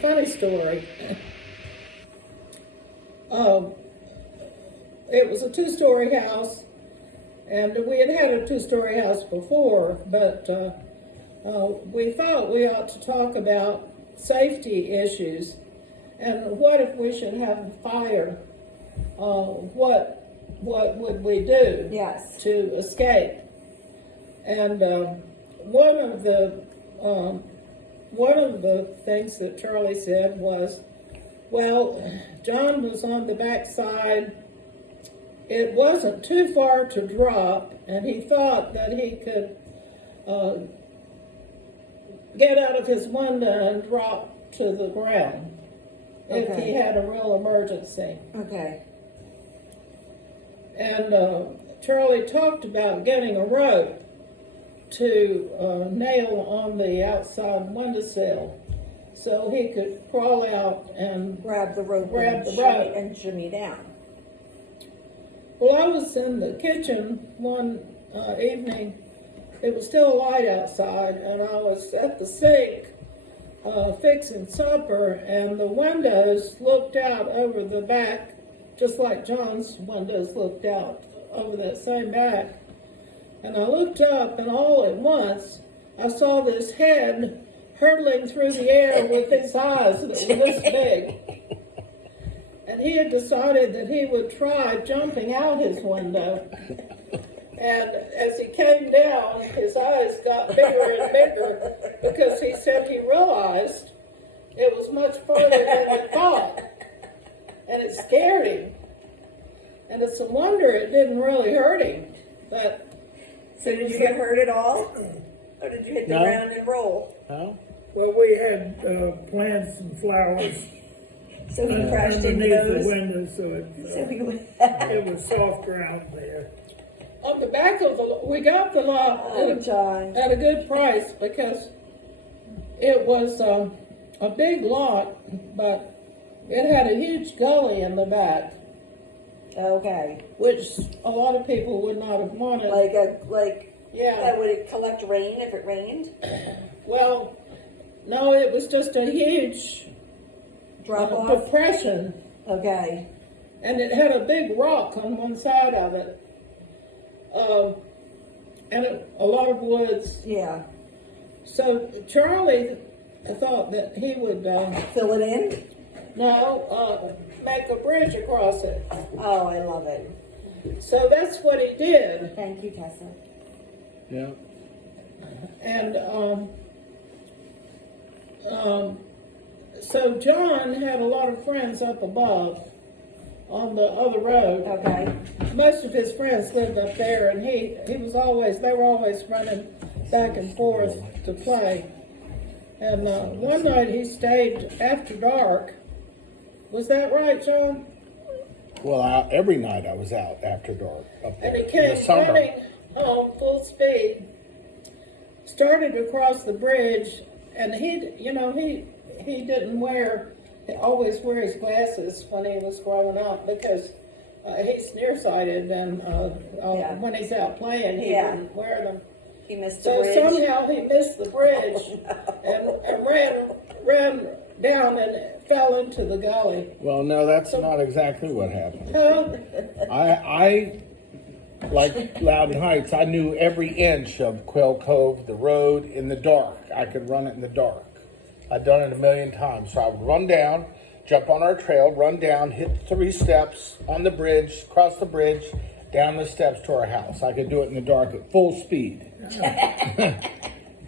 funny story. It was a two-story house, and we had a two-story house before, but we thought we ought to talk about safety issues, and what if we should have a fire? What would we do Yes. to escape? And one of the things that Charlie said was, well, John was on the back side. It wasn't too far to drop, and he thought that he could get out of his window and drop to the ground if he had a real emergency. Okay. And Charlie talked about getting a rope to nail on the outside windowsill so he could crawl out and Grab the rope and shimmy down. Well, I was in the kitchen one evening. It was still light outside, and I was at the sink fixing supper, and the windows looked out over the back, just like John's windows looked out over that same back. And I looked up, and all at once, I saw this head hurtling through the air with his eyes that were this big. And he had decided that he would try jumping out his window. And as he came down, his eyes got bigger and bigger because he said he realized it was much farther than he thought. And it scared him. And it's a wonder it didn't really hurt him. But So did you get hurt at all? Or did you hit the ground and roll? No. Well, we had plants and flowers So he crashed into underneath those? the window, so it was soft ground there. on the back of we got the lot John. at a good price because it was a big lot, but it had a huge gully in the back, Okay. which a lot of people would not have wanted. Yeah. That would it collect rain if it rained? Well, no, it was just a huge Drop off? depression, Okay. and it had a big rock on one side of it, and a lot of woods. Yeah. So Charlie thought that he would Fill it in? make a bridge across it. Oh, I love it. So that's what he did, Thank you, Tessa. Yeah. and so John had a lot of friends up above on the other road. Okay. Most of his friends lived up there, and they were always running back and forth to play. And one night he stayed after dark. Was that right, John? Well, every night I was out after dark up there. And he in came the summer. running home full speed, started across the bridge, and he didn't always wear his glasses when he was growing up because he's nearsighted, and when he's out playing, he didn't wear them. He missed the So bridge. somehow he missed the bridge and ran down and fell into the gully. Well, no, that's not exactly what happened. Huh? I like Loudon Heights, I knew every inch of Quail Cove, the road, in the dark. I could run it in the dark. I'd done it a million times. So I would run down, jump on our trail, run down, hit 3 steps on the bridge, cross the bridge, down the steps to our house. I could do it in the dark at full speed.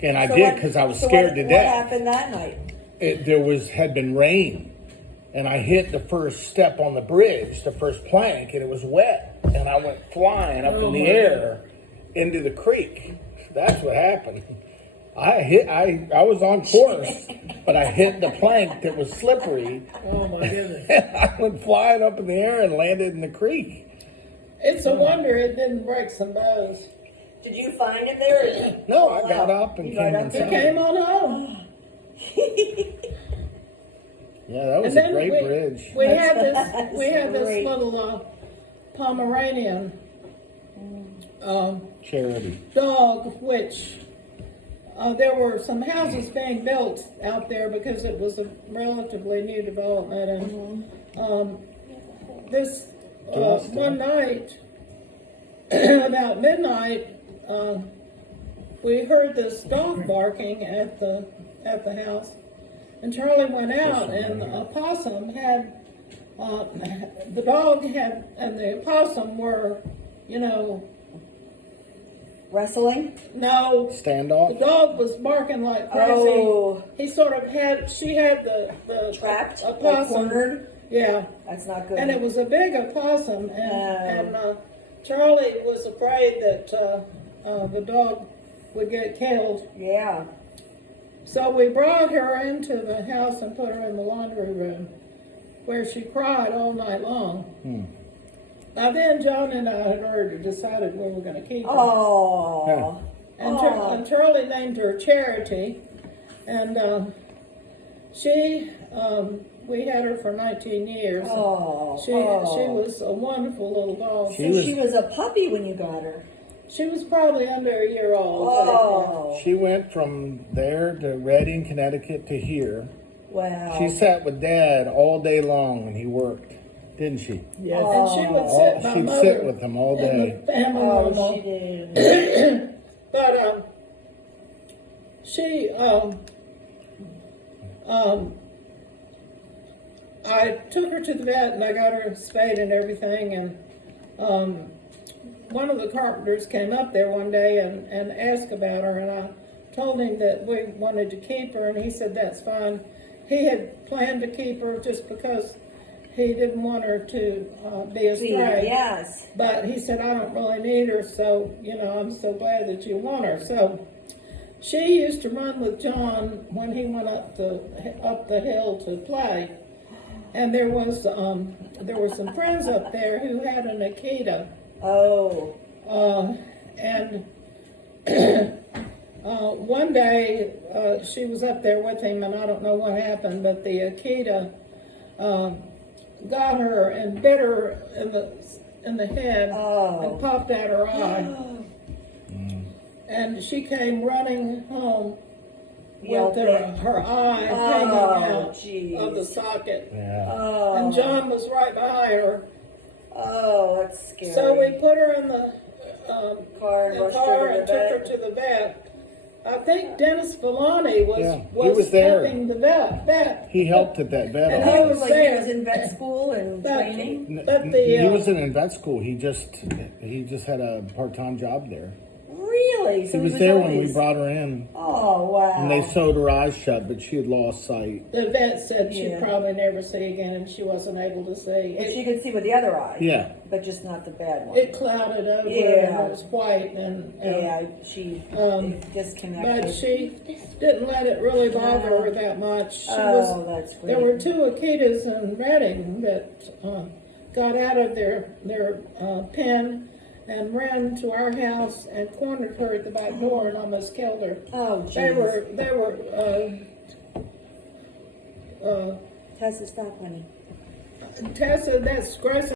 And I did because I was scared to What death. happened that night? Had been rain, and I hit the first step on the bridge, the first plank, and it was wet, and I went flying up in the air into the creek. That's what happened. I was on course, but I hit the plank that was slippery. Oh my goodness. I went flying up in the air and landed in the creek. It's a wonder it didn't break some bones. Did you find him there? Or did you No, I fall got out? up and You came got up He inside. came on home. Yeah, that was And a then great bridge. We had That's this great. little Pomeranian Charity. dog, which there were some houses being built out there because it was a relatively new development, and this one night, about midnight, we heard this dog barking at the house, and Charlie went out, and a possum had the dog had and the opossum were, you know, Wrestling? no. The Standoff? dog was barking like crazy. Oh. He sort of had, she had the Trapped? Like opossum. cornered? Yeah. That's not good. And it was a big opossum, and Charlie was afraid that the dog would get killed. Yeah. So we brought her into the house and put her in the laundry room, where she cried all night long. Now then, John and I had already decided we were going to keep her. Oh. And Charlie named her Charity, and we had her for 19 years. She was a wonderful little dog. She was a puppy when you got her. She was probably under a year old. Oh. She went from there to Reading, Connecticut to here. Wow. She sat with Dad all day long when he worked, didn't she? Yes. And she would sit by She'd mother sit with him all in day. the family room. She did. But I took her to the vet and I got her spayed and everything, and one of the carpenters came up there one day and asked about her, and I told him that we wanted to keep her, and he said that's fine. He had planned to keep her just because he didn't want her to be a stray. Yes. But he said, I don't really need her, so, you know, I'm so glad that you want her. So she used to run with John when he went up the hill to play. And there were some friends up there who had an Akita. Oh. And one day she was up there with him, and I don't know what happened, but the Akita got her and bit her in the head and popped out her eye. And she came running home with her eye hanging out of the socket. Yeah. And John was right behind her. Oh, that's scary. So we put her in the car and took her to the vet. I think Dennis Villani was there. helping the vet. He helped at that vet And office. he was He there. was in vet school and training. But He wasn't in vet school. He just had a part-time job there. Really? So He was there when always... we brought her in, Oh, wow. and they sewed her eyes shut, but she had lost sight. The vet said she'd Yeah. probably never see again, and she wasn't able to see. But she could see with the other eye. Yeah. But just not the bad one. It clouded over, and Yeah. it was white, and she disconnected. but she didn't let it really bother her that much. That's great. There were two Akitas in Reading that got out of their pen and ran to our house and cornered her at the back door and almost killed her. Oh, geez. They were Tessa, stop, honey. Tessa, that's Grace